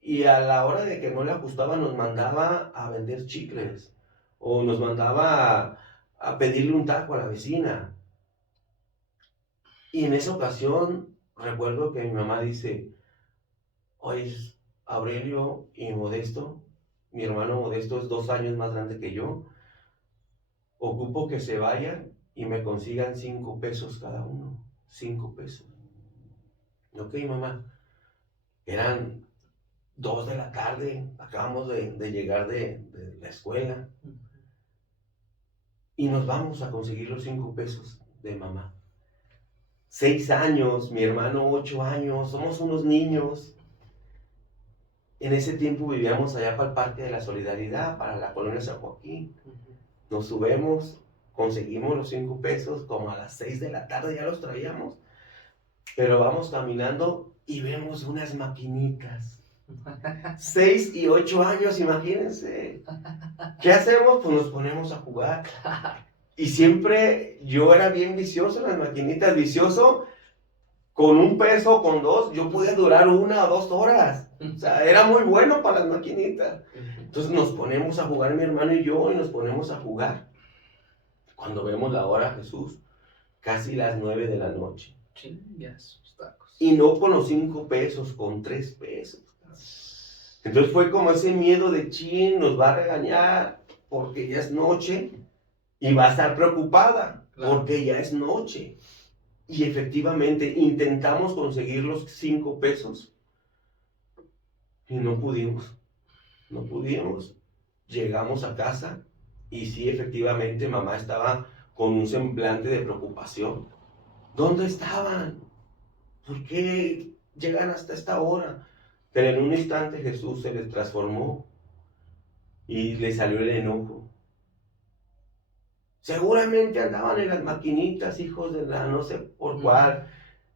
Y a la hora de que no le ajustaba nos mandaba a vender chicles. O nos mandaba a pedirle un taco a la vecina. Y en esa ocasión recuerdo que mi mamá dice, oye, Aurelio y Modesto, mi hermano Modesto es 2 años más grande que yo, ocupo que se vayan y me consigan 5 pesos cada uno, 5 pesos. Ok, mamá, eran 2 de la tarde, acabamos de llegar de la escuela y nos vamos a conseguir los 5 pesos de mamá. 6 años, mi hermano 8 años, somos unos niños. En ese tiempo vivíamos allá para el Parque de la Solidaridad, para la colonia San Joaquín. Nos subimos, conseguimos los 5 pesos, como a las 6 de la tarde ya los traíamos. Pero vamos caminando y vemos unas maquinitas. 6 y 8 años, imagínense. ¿Qué hacemos? Pues nos ponemos a jugar. Y siempre yo era bien vicioso en las maquinitas, vicioso. Con 1 peso, con 2, yo podía durar 1 o 2 horas. O sea, era muy bueno para las maquinitas. Entonces nos ponemos a jugar mi hermano y yo, y nos ponemos a jugar. Cuando vemos la hora, Jesús, casi las 9 de la noche. Chingas, tacos. Y no con los 5 pesos, con 3 pesos. Entonces fue como ese miedo de chin, nos va a regañar porque ya es noche y va a estar preocupada porque ya es noche. Y efectivamente intentamos conseguir los 5 pesos y no pudimos. No pudimos. Llegamos a casa y sí, efectivamente, mamá estaba con un semblante de preocupación. ¿Dónde estaban? ¿Por qué llegan hasta esta hora? Pero en un instante Jesús se les transformó y le salió el enojo. Seguramente andaban en las maquinitas, hijos de la no sé por cuál,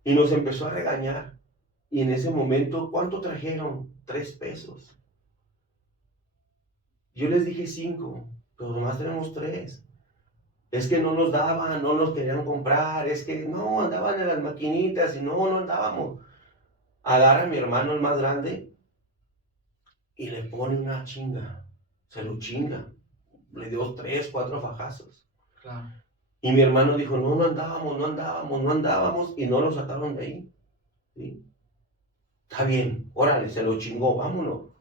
y nos empezó a regañar. Y en ese momento, ¿cuánto trajeron? 3 pesos. Yo les dije 5. pero nomás tenemos 3. Es que no nos daban, no nos querían comprar, es que no, andaban en las maquinitas y no andábamos. Agarra a mi hermano el más grande y le pone una chinga, se lo chinga, le dio 3, 4 fajazos. Claro. Y mi hermano dijo, no andábamos y no lo sacaron de ahí. ¿Sí? Está bien, órale, se lo chingó, vámonos.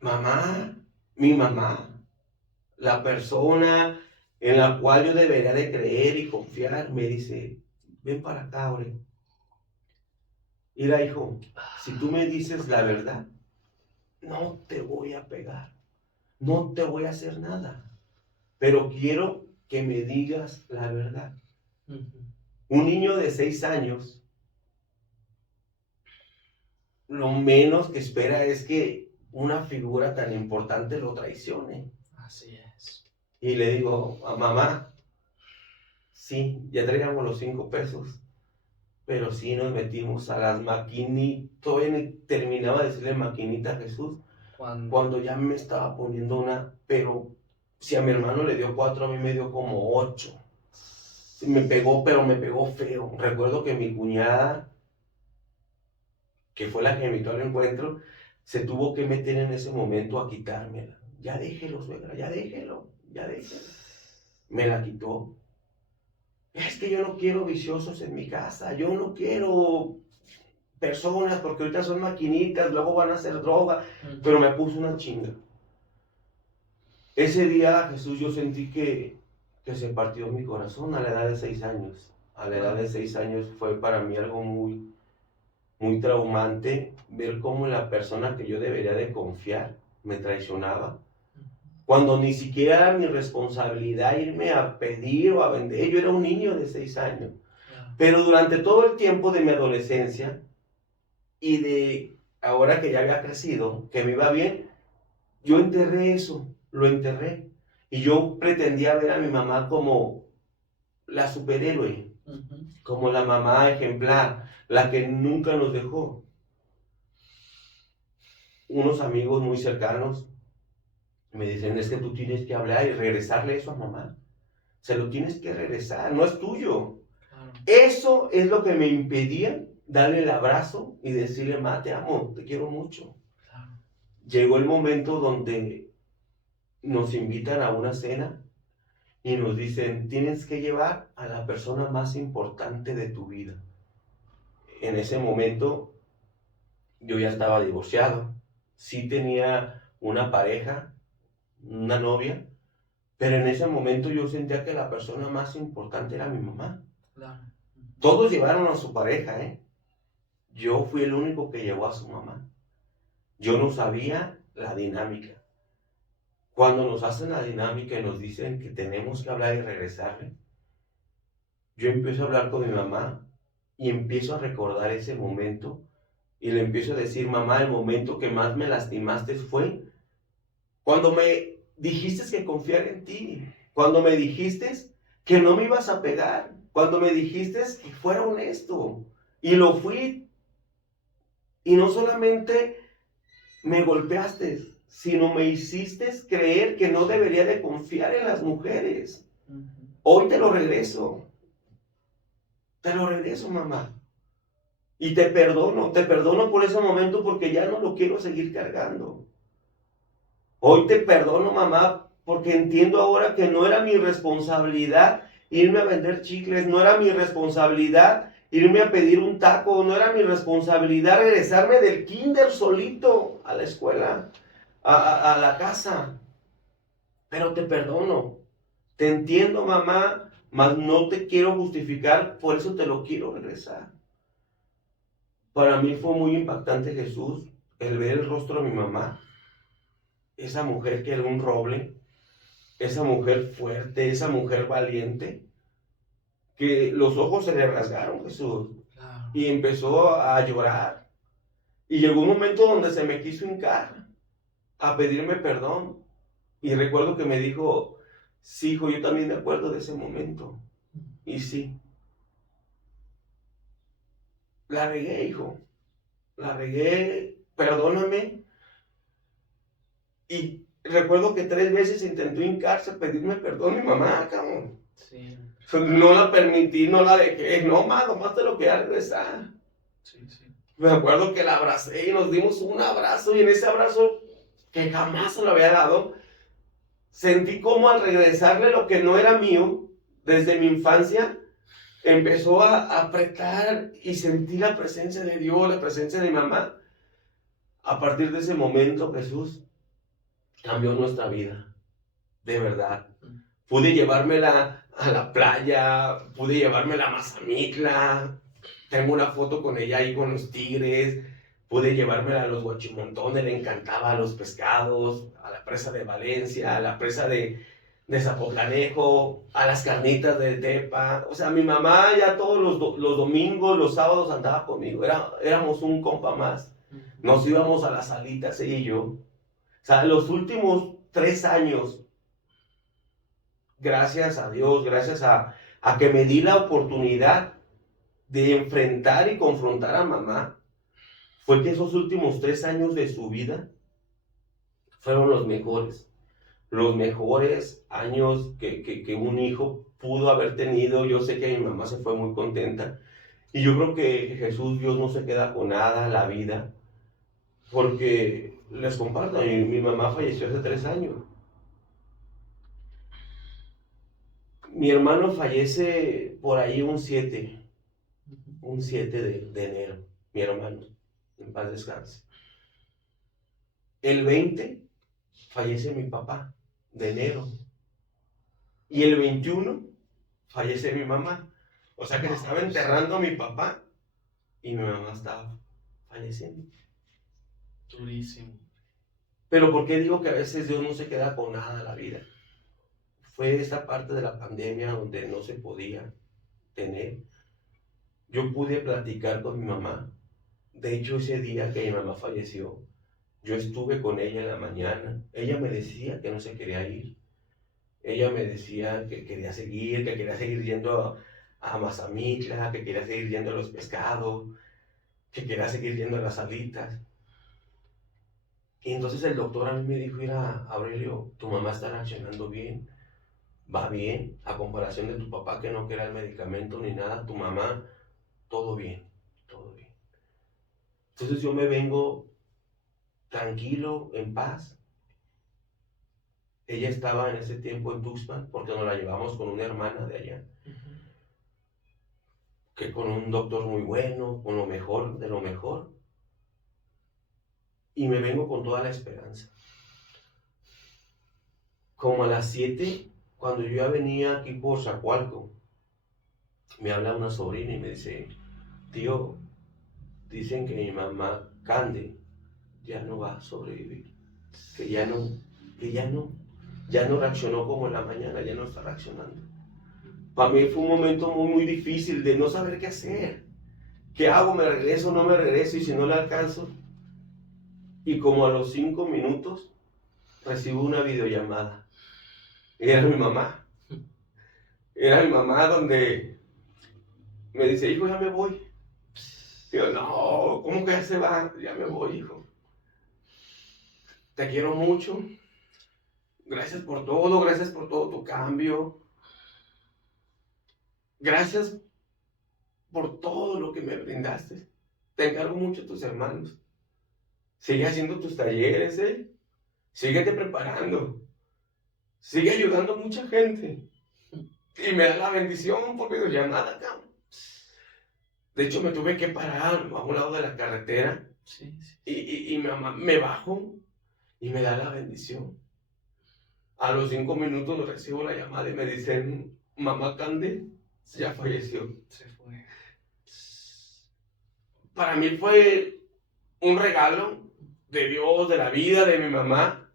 Mamá, mi mamá, la persona en la cual yo debería de creer y confiar, me dice, ven para acá, Ore. Mira, hijo, si tú me dices la verdad, no te voy a pegar, no te voy a hacer nada, pero quiero que me digas la verdad. Un niño de 6 años, lo menos que espera es que una figura tan importante lo traicione. Así es. Y le digo, a mamá, sí, ya traíamos los 5 pesos, pero sí nos metimos a las maquinitas, todavía ni terminaba de decirle maquinita a Jesús, cuando ya me estaba poniendo una, pero si a mi hermano le dio 4, a mí me dio como 8. Me pegó, pero me pegó feo. Recuerdo que mi cuñada, que fue la que me invitó al encuentro, se tuvo que meter en ese momento a quitármela. Ya déjelo, suegra, ya déjelo. Me la quitó. Es que yo no quiero viciosos en mi casa, yo no quiero personas, porque ahorita son maquinitas, luego van a hacer droga, pero me puso una chinga. Ese día, Jesús, yo sentí que se partió mi corazón a la edad de 6 años. A la edad de 6 años fue para mí algo muy traumante ver cómo la persona que yo debería de confiar me traicionaba. Cuando ni siquiera era mi responsabilidad irme a pedir o a vender. Yo era un niño de 6 años. Pero durante todo el tiempo de mi adolescencia y de ahora que ya había crecido, que me iba bien, yo enterré eso, lo enterré. Y yo pretendía ver a mi mamá como la superhéroe, como la mamá ejemplar, la que nunca nos dejó. Unos amigos muy cercanos me dicen, es que tú tienes que hablar y regresarle eso a mamá. Se lo tienes que regresar, no es tuyo. Claro. Eso es lo que me impedía darle el abrazo y decirle, mamá, te amo, te quiero mucho. Claro. Llegó el momento donde nos invitan a una cena y nos dicen, tienes que llevar a la persona más importante de tu vida. En ese momento yo ya estaba divorciado, sí tenía una pareja, una novia, pero en ese momento yo sentía que la persona más importante era mi mamá. Claro. Todos llevaron a su pareja, ¿eh? Yo fui el único que llevó a su mamá. Yo no sabía la dinámica. Cuando nos hacen la dinámica y nos dicen que tenemos que hablar y regresarle, yo empiezo a hablar con mi mamá y empiezo a recordar ese momento y le empiezo a decir, mamá, el momento que más me lastimaste fue cuando me dijiste que confiara en ti, cuando me dijiste que no me ibas a pegar, cuando me dijiste que fuera honesto. Y lo fui. Y no solamente me golpeaste, sino me hiciste creer que no debería de confiar en las mujeres. Hoy te lo regreso. Te lo regreso, mamá. Y te perdono por ese momento porque ya no lo quiero seguir cargando. Hoy te perdono, mamá, porque entiendo ahora que no era mi responsabilidad irme a vender chicles, no era mi responsabilidad irme a pedir un taco, no era mi responsabilidad regresarme del kinder solito a la escuela, a la casa. Pero te perdono, te entiendo, mamá, mas no te quiero justificar, por eso te lo quiero regresar. Para mí fue muy impactante, Jesús, el ver el rostro de mi mamá, esa mujer que era un roble, esa mujer fuerte, esa mujer valiente, que los ojos se le rasgaron, Jesús, claro. Y empezó a llorar. Y llegó un momento donde se me quiso hincar a pedirme perdón. Y recuerdo que me dijo, sí, hijo, yo también me acuerdo de ese momento. Y sí, la regué, hijo, la regué, perdóname. Y Recuerdo que 3 veces intentó hincarse a pedirme perdón mi mamá, cabrón. Sí, No la permití, no la dejé. No, ma, nomás te lo quería regresar. sí, sí. Me acuerdo que la abracé y nos dimos un abrazo, y en ese abrazo, que jamás se lo había dado, sentí como al regresarle lo que no era mío, desde mi infancia, empezó a apretar, y sentí la presencia de Dios, la presencia de mi mamá. A partir de ese momento, Jesús cambió nuestra vida, de verdad. Pude llevármela a la playa, pude llevármela a Mazamitla, tengo una foto con ella ahí con los tigres, pude llevármela a los Guachimontones, le encantaba a los pescados, a la presa de Valencia, a la presa de Zapotlanejo, a las carnitas de Tepa. O sea, mi mamá ya todos los domingos, los sábados andaba conmigo, éramos un compa más. Nos íbamos a las salitas, ella y yo. O sea, los últimos 3 años, gracias a Dios, gracias a que me di la oportunidad de enfrentar y confrontar a mamá, fue que esos últimos 3 años de su vida fueron los mejores años que un hijo pudo haber tenido. Yo sé que mi mamá se fue muy contenta, y yo creo que Jesús, Dios no se queda con nada la vida, porque les comparto, mi mamá falleció hace 3 años. Mi hermano fallece por ahí un 7 de enero, mi hermano, en paz descanse. El 20 fallece mi papá, de enero. Y el 21 fallece mi mamá. O sea que se estaba enterrando mi papá y mi mamá estaba falleciendo. Durísimo. Pero ¿por qué digo que a veces Dios no se queda con nada en la vida? Fue esta parte de la pandemia donde no se podía tener. Yo pude platicar con mi mamá. De hecho, ese día que mi mamá falleció, yo estuve con ella en la mañana. Ella me decía que no se quería ir. Ella me decía que quería seguir yendo a Mazamitla, que quería seguir yendo a los pescados, que quería seguir yendo a las salitas. Y entonces el doctor a mí me dijo: mira, Aurelio, tu mamá está reaccionando bien, va bien, a comparación de tu papá que no quería el medicamento ni nada, tu mamá, todo bien, todo bien. Entonces yo me vengo tranquilo, en paz. Ella estaba en ese tiempo en Tuxpan, porque nos la llevamos con una hermana de allá, que con un doctor muy bueno, con lo mejor de lo mejor. Y me vengo con toda la esperanza. Como a las 7, cuando yo ya venía aquí por Zacualco, me habla una sobrina y me dice: tío, dicen que mi mamá Cande ya no va a sobrevivir, que ya no reaccionó como en la mañana, ya no está reaccionando. Para mí fue un momento muy, muy difícil de no saber qué hacer. ¿Qué hago? ¿Me regreso? ¿No me regreso? Y si no le alcanzo. Y como a los 5 minutos recibo una videollamada. Era mi mamá. Era mi mamá, donde me dice: hijo, ya me voy. Digo: no, ¿cómo que ya se va? Ya me voy, hijo. Te quiero mucho. Gracias por todo tu cambio. Gracias por todo lo que me brindaste. Te encargo mucho a tus hermanos. Sigue haciendo tus talleres, ¿eh? Síguete preparando. Sigue ayudando a mucha gente. Y me da la bendición por videollamada, cabrón. De hecho, me tuve que parar a un lado de la carretera. Sí. Y me bajo y me da la bendición. A los 5 minutos recibo la llamada y me dicen: mamá Cande ya falleció. Se fue. Para mí fue un regalo de Dios, de la vida, de mi mamá,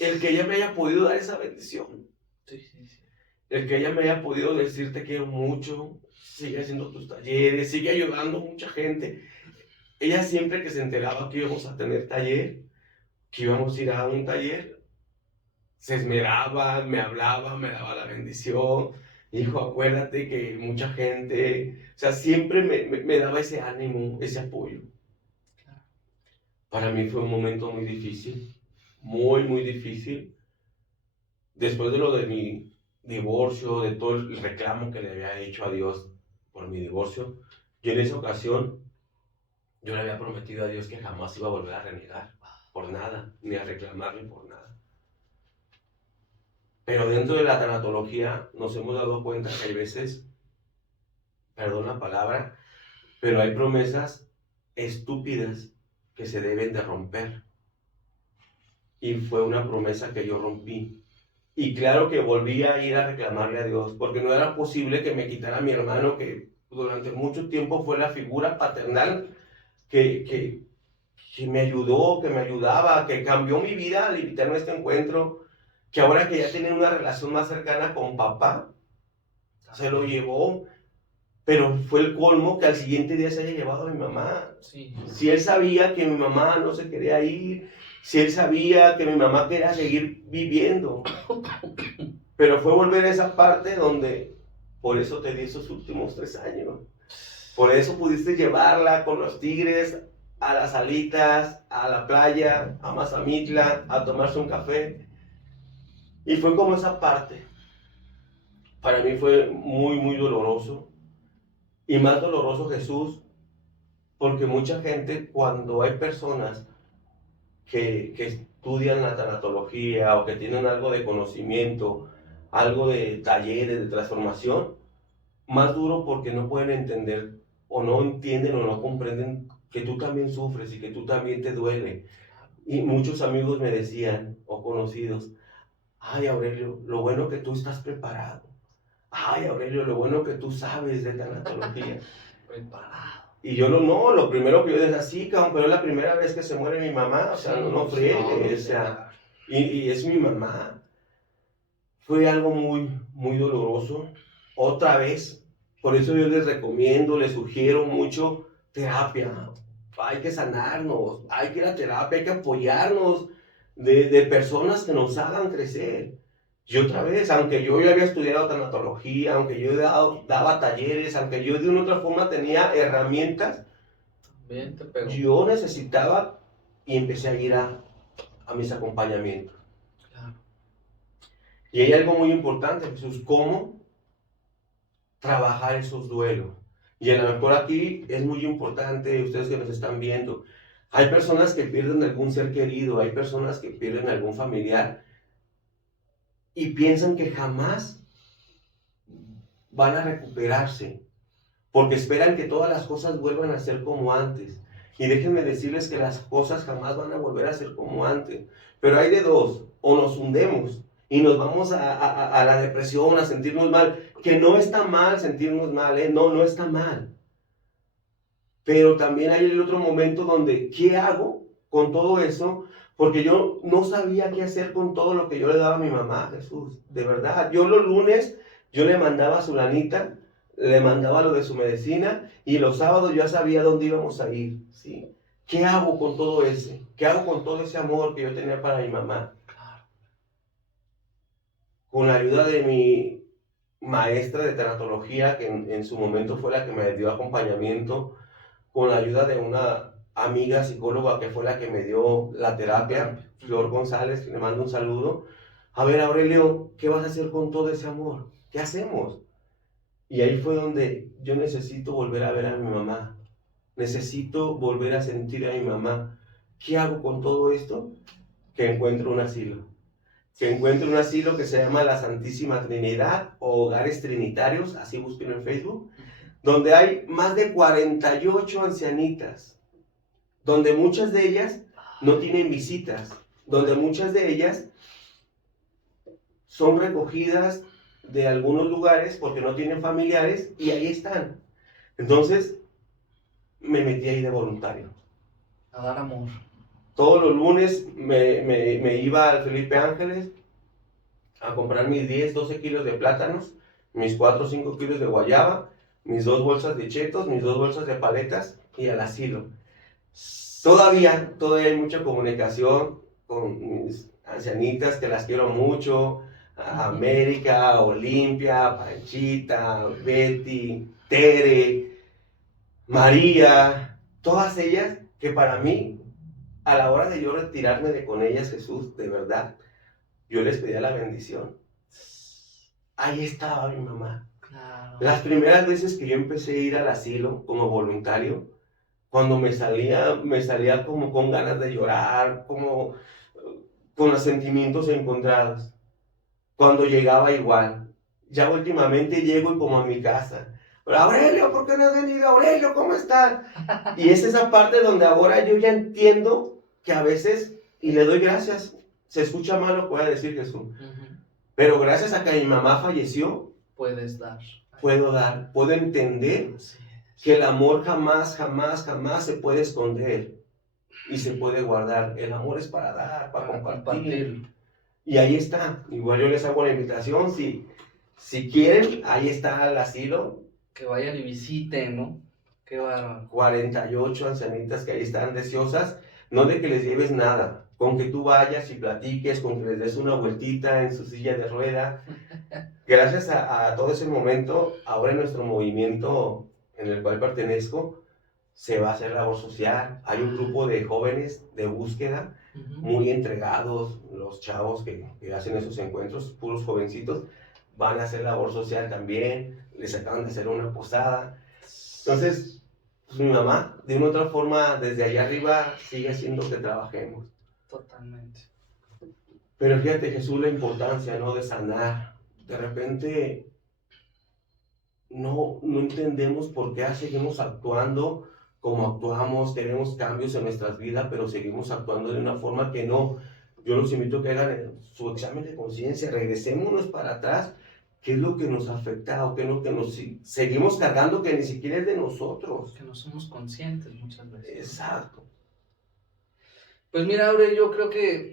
el que ella me haya podido dar esa bendición. Sí. El que ella me haya podido decir: te quiero mucho, sigue haciendo tus talleres, sigue ayudando a mucha gente. Ella siempre que se enteraba que íbamos a tener taller, que íbamos a ir a un taller, se esmeraba, me hablaba, me daba la bendición. Hijo, acuérdate que mucha gente, o sea, siempre me daba ese ánimo, ese apoyo. Para mí fue un momento muy difícil, muy, muy difícil. Después de lo de mi divorcio, de todo el reclamo que le había hecho a Dios por mi divorcio, yo en esa ocasión, yo le había prometido a Dios que jamás iba a volver a renegar por nada, ni a reclamarle por nada. Pero dentro de la tanatología nos hemos dado cuenta que hay veces, perdón la palabra, pero hay promesas estúpidas que se deben de romper. Y fue una promesa que yo rompí. Y claro que volví a ir a reclamarle a Dios, porque no era posible que me quitara a mi hermano, que durante mucho tiempo fue la figura paternal que me ayudó, que me ayudaba, que cambió mi vida al invitarme a este encuentro, que ahora que ya tenía una relación más cercana con papá, se lo llevó, pero fue el colmo que al siguiente día se haya llevado a mi mamá. Sí. Si él sabía que mi mamá no se quería ir, si él sabía que mi mamá quería seguir viviendo, pero fue volver a esa parte donde, por eso te di esos últimos 3 años, por eso pudiste llevarla con los tigres a las alitas, a la playa, a Mazamitla, a tomarse un café, y fue como esa parte. Para mí fue muy, muy doloroso, y más doloroso, Jesús, porque mucha gente, cuando hay personas que estudian la tanatología o que tienen algo de conocimiento, algo de talleres de transformación, más duro porque no pueden entender o no entienden o no comprenden que tú también sufres y que tú también te duele. Y muchos amigos me decían, o conocidos, ay Aurelio, lo bueno que tú estás preparado. Ay Aurelio, lo bueno que tú sabes de tanatología. Preparado. Y yo no, lo primero que yo decía, sí, cabrón, pero es la primera vez que se muere mi mamá, o sea, no friegue, o sea, y es mi mamá. Fue algo muy, muy doloroso. Otra vez, por eso yo les recomiendo, les sugiero mucho terapia. Hay que sanarnos, hay que ir a terapia, hay que apoyarnos de personas que nos hagan crecer. Y otra vez, aunque yo ya había estudiado tanatología, aunque yo daba talleres, aunque yo de una u otra forma tenía herramientas, Bien, te pego. yo necesitaba y empecé a ir a mis acompañamientos. Claro. Y hay algo muy importante, Jesús, cómo trabajar esos duelos. Y a lo mejor aquí es muy importante, ustedes que nos están viendo, hay personas que pierden algún ser querido, hay personas que pierden algún familiar y piensan que jamás van a recuperarse, porque esperan que todas las cosas vuelvan a ser como antes. Y déjenme decirles que las cosas jamás van a volver a ser como antes. Pero hay de dos, o nos hundemos y nos vamos a la depresión, a sentirnos mal, que no está mal sentirnos mal, no está mal. Pero también hay el otro momento donde, ¿qué hago con todo eso? Porque yo no sabía qué hacer con todo lo que yo le daba a mi mamá, Jesús, de verdad. Yo los lunes, yo le mandaba a su lanita, le mandaba lo de su medicina, y los sábados ya sabía dónde íbamos a ir, ¿sí? ¿Qué hago con todo ese? ¿Qué hago con todo ese amor que yo tenía para mi mamá? Con la ayuda de mi maestra de tanatología, que en su momento fue la que me dio acompañamiento, con la ayuda de una amiga psicóloga que fue la que me dio la terapia, Flor González, que le mando un saludo. A ver, Aurelio, ¿qué vas a hacer con todo ese amor? ¿Qué hacemos? Y ahí fue donde yo necesito volver a ver a mi mamá. Necesito volver a sentir a mi mamá. ¿Qué hago con todo esto? Que encuentro un asilo. Que encuentro un asilo que se llama la Santísima Trinidad o Hogares Trinitarios, así búsquenlo en Facebook, donde hay más de 48 ancianitas, donde muchas de ellas no tienen visitas, donde muchas de ellas son recogidas de algunos lugares porque no tienen familiares y ahí están. Entonces me metí ahí de voluntario. A dar amor. Todos los lunes me iba al Felipe Ángeles a comprar mis 10, 12 kilos de plátanos, mis 4 o 5 kilos de guayaba, mis 2 bolsas de chetos, mis 2 bolsas de paletas y al asilo. Todavía hay mucha comunicación con mis ancianitas que las quiero mucho, América, Olimpia, Panchita, Betty, Tere, María, todas ellas que para mí a la hora de yo retirarme de con ellas, Jesús, de verdad, yo les pedía la bendición. Ahí estaba mi mamá. Claro. Las primeras veces que yo empecé a ir al asilo como voluntario, cuando me salía como con ganas de llorar, como con los sentimientos encontrados. Cuando llegaba igual. Ya últimamente llego y como a mi casa. Aurelio, ¿por qué no has venido? Aurelio, ¿cómo estás? Y es esa parte donde ahora yo ya entiendo que a veces, y le doy gracias, se escucha mal lo que voy a decir, Jesús, pero gracias a que mi mamá falleció, Puedes dar. puedo dar, puedo entender que el amor jamás, jamás, jamás se puede esconder y se puede guardar. El amor es para dar, para compartir. Y ahí está. Igual yo les hago la invitación, si quieren, ahí está el asilo. Que vayan y visiten, ¿no? Qué bárbaro. 48 ancianitas que ahí están deseosas, no de que les lleves nada, con que tú vayas y platiques, con que les des una vueltita en su silla de rueda. Gracias a todo ese momento, ahora en nuestro movimiento en el cual pertenezco, se va a hacer labor social. Hay un grupo de jóvenes de búsqueda, muy entregados, los chavos que hacen esos encuentros, puros jovencitos, van a hacer labor social también, les acaban de hacer una posada. Entonces, pues mi mamá, de una u otra forma, desde allá arriba, sigue haciendo que trabajemos. Totalmente. Pero fíjate, Jesús, la importancia, ¿no?, de sanar. De repente, no entendemos por qué seguimos actuando como actuamos, tenemos cambios en nuestras vidas, pero seguimos actuando de una forma que no. Yo los invito a que hagan su examen de conciencia, regresémonos para atrás, qué es lo que nos afecta o qué es lo que nos seguimos cargando que ni siquiera es de nosotros. Que no somos conscientes muchas veces. Exacto. Pues mira, Aure, yo creo que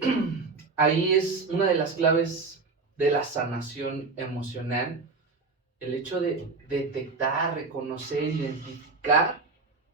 ahí es una de las claves de la sanación emocional, el hecho de detectar, reconocer, identificar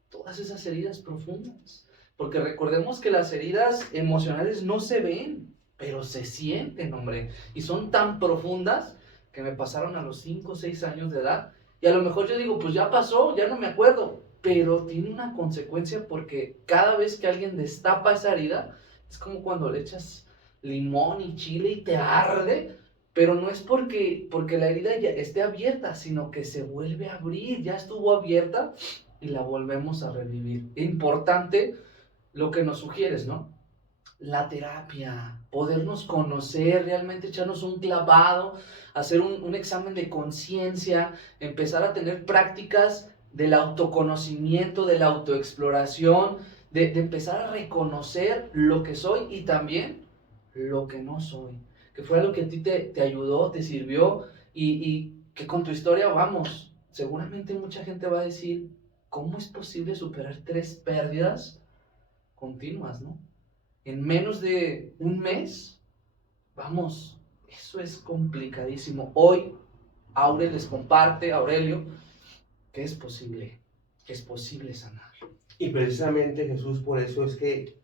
todas esas heridas profundas. Porque recordemos que las heridas emocionales no se ven, pero se sienten, hombre. Y son tan profundas que me pasaron a los 5 o 6 años de edad. Y a lo mejor yo digo, pues ya pasó, ya no me acuerdo. Pero tiene una consecuencia porque cada vez que alguien destapa esa herida, es como cuando le echas limón y chile y te arde. Pero no es porque la herida ya esté abierta, sino que se vuelve a abrir, ya estuvo abierta y la volvemos a revivir. Importante lo que nos sugieres, ¿no? La terapia, podernos conocer, realmente echarnos un clavado, hacer un examen de conciencia, empezar a tener prácticas del autoconocimiento, de la autoexploración, de empezar a reconocer lo que soy y también lo que no soy. Que fue algo que a ti te ayudó, te sirvió y que con tu historia, vamos, seguramente mucha gente va a decir, ¿cómo es posible superar 3 pérdidas continuas, no? En menos de un mes, vamos, eso es complicadísimo. Hoy, Aurelio les comparte, Aurelio, que es posible sanar. Y precisamente, Jesús, por eso es que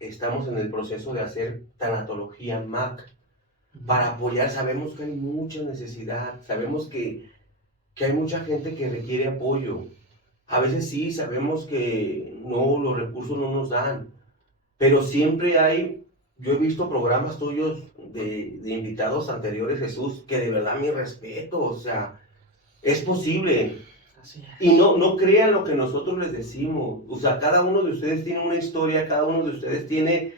estamos en el proceso de hacer tanatología MAC, para apoyar. Sabemos que hay mucha necesidad, sabemos que hay mucha gente que requiere apoyo. A veces sí, sabemos que no, los recursos no nos dan, pero siempre hay, yo he visto programas tuyos de invitados anteriores, Jesús, que de verdad mi respeto, o sea, es posible. Así es. Y no crean lo que nosotros les decimos, o sea, cada uno de ustedes tiene una historia, cada uno de ustedes tiene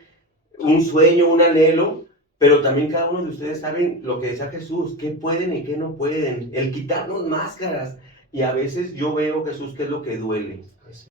un sueño, un anhelo, pero también cada uno de ustedes saben lo que decía Jesús, qué pueden y qué no pueden, el quitarnos máscaras. Y a veces yo veo, Jesús, qué es lo que duele.